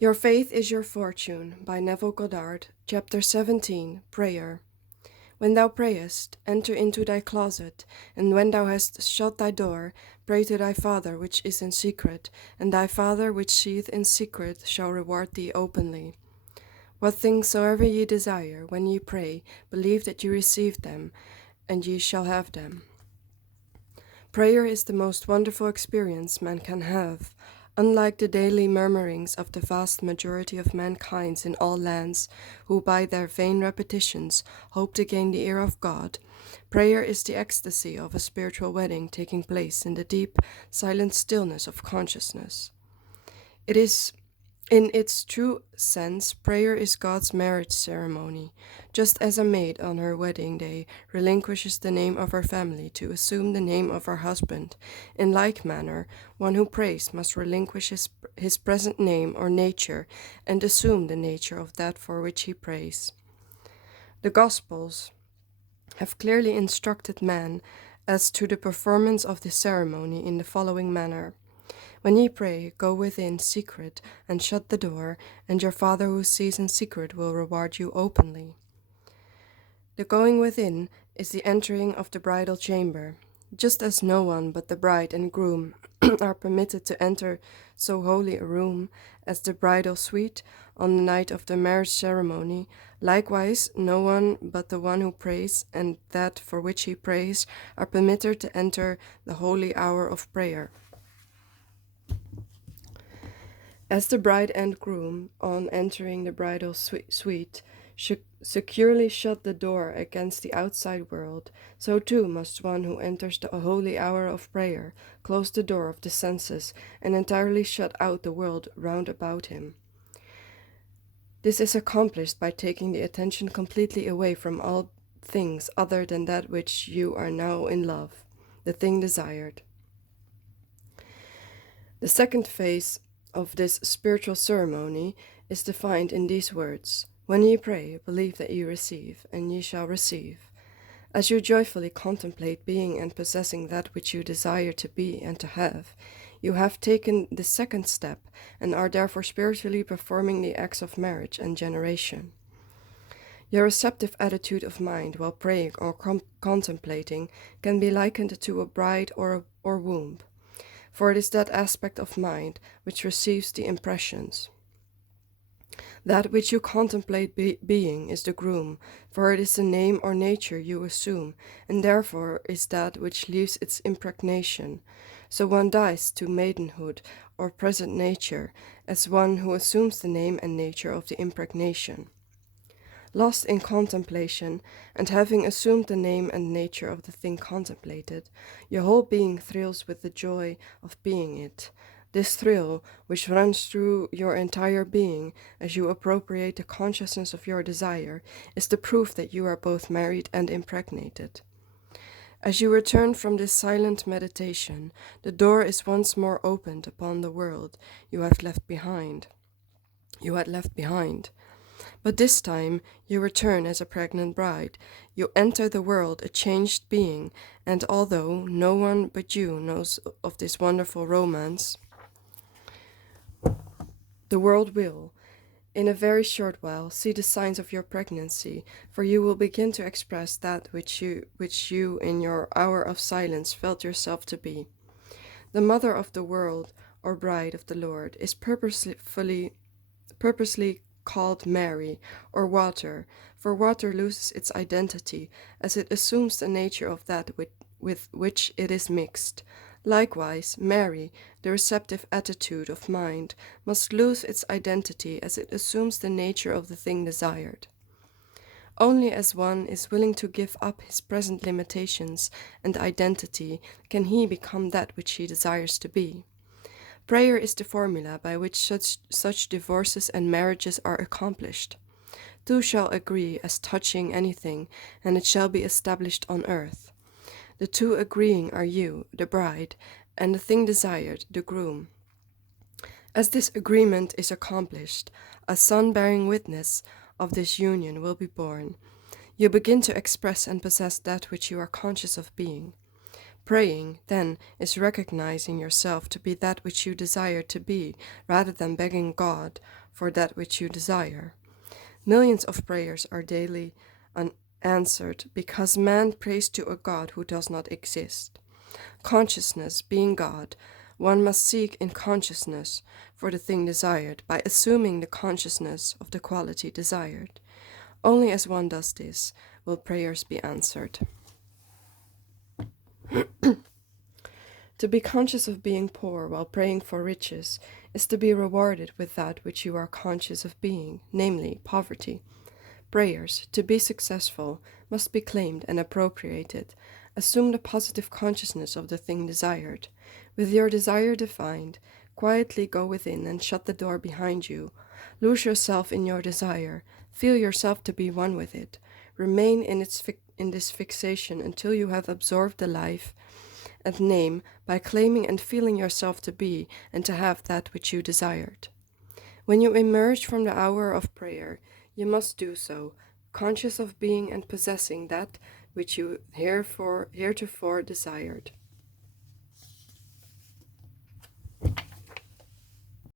Your Faith is Your Fortune by Neville Goddard, Chapter 17, Prayer. When thou prayest, enter into thy closet, and when thou hast shut thy door, pray to thy Father which is in secret, and thy Father which seeth in secret shall reward thee openly. What things soever ye desire, when ye pray, believe that ye receive them, and ye shall have them. Prayer is the most wonderful experience man can have. Unlike the daily murmurings of the vast majority of mankind in all lands, who by their vain repetitions hope to gain the ear of God, prayer is the ecstasy of a spiritual wedding taking place in the deep, silent stillness of consciousness. It is, in its true sense, prayer is God's marriage ceremony, just as a maid on her wedding day relinquishes the name of her family to assume the name of her husband. In like manner, one who prays must relinquish his present name or nature and assume the nature of that for which he prays. The Gospels have clearly instructed man as to the performance of this ceremony in the following manner. When ye pray, go within secret and shut the door, and your Father who sees in secret will reward you openly. The going within is the entering of the bridal chamber. Just as no one but the bride and groom are permitted to enter so holy a room as the bridal suite on the night of the marriage ceremony, likewise no one but the one who prays and that for which he prays are permitted to enter the holy hour of prayer. As the bride and groom, on entering the bridal suite, securely shut the door against the outside world, so too must one who enters the holy hour of prayer close the door of the senses and entirely shut out the world round about him. This is accomplished by taking the attention completely away from all things other than that which you are now in love, the thing desired. The second phase of this spiritual ceremony is defined in these words: When ye pray, believe that ye receive, and ye shall receive. As you joyfully contemplate being and possessing that which you desire to be and to have, you have taken the second step and are therefore spiritually performing the acts of marriage and generation. Your receptive attitude of mind while praying or contemplating can be likened to a bride or womb, for it is that aspect of mind which receives the impressions. That which you contemplate being is the groom, for it is the name or nature you assume, and therefore is that which leaves its impregnation. So one dies to maidenhood or present nature, as one who assumes the name and nature of the impregnation. Lost in contemplation, and having assumed the name and nature of the thing contemplated, your whole being thrills with the joy of being it. This thrill, which runs through your entire being as you appropriate the consciousness of your desire, is the proof that you are both married and impregnated. As you return from this silent meditation, the door is once more opened upon the world you had left behind. But this time you return as a pregnant bride. You enter the world a changed being, and although no one but you knows of this wonderful romance, the world will, in a very short while, see the signs of your pregnancy, for you will begin to express that which you in your hour of silence felt yourself to be. The mother of the world, or bride of the Lord, is purposely called Mary, or water, for water loses its identity as it assumes the nature of that with which it is mixed. Likewise, Mary, the receptive attitude of mind, must lose its identity as it assumes the nature of the thing desired. Only as one is willing to give up his present limitations and identity can he become that which he desires to be. Prayer is the formula by which such divorces and marriages are accomplished. Two shall agree as touching anything, and it shall be established on earth. The two agreeing are you, the bride, and the thing desired, the groom. As this agreement is accomplished, a son bearing witness of this union will be born. You begin to express and possess that which you are conscious of being. Praying, then, is recognizing yourself to be that which you desire to be, rather than begging God for that which you desire. Millions of prayers are daily unanswered because man prays to a God who does not exist. Consciousness being God, one must seek in consciousness for the thing desired by assuming the consciousness of the quality desired. Only as one does this will prayers be answered. To be conscious of being poor while praying for riches is to be rewarded with that which you are conscious of being, namely poverty. Prayers, to be successful, must be claimed and appropriated. Assume the positive consciousness of the thing desired. With your desire defined, quietly go within and shut the door behind you. Lose yourself in your desire. Feel yourself to be one with it. Remain in this fixation until you have absorbed the life and name by claiming and feeling yourself to be and to have that which you desired. When you emerge from the hour of prayer, you must do so, conscious of being and possessing that which you heretofore desired.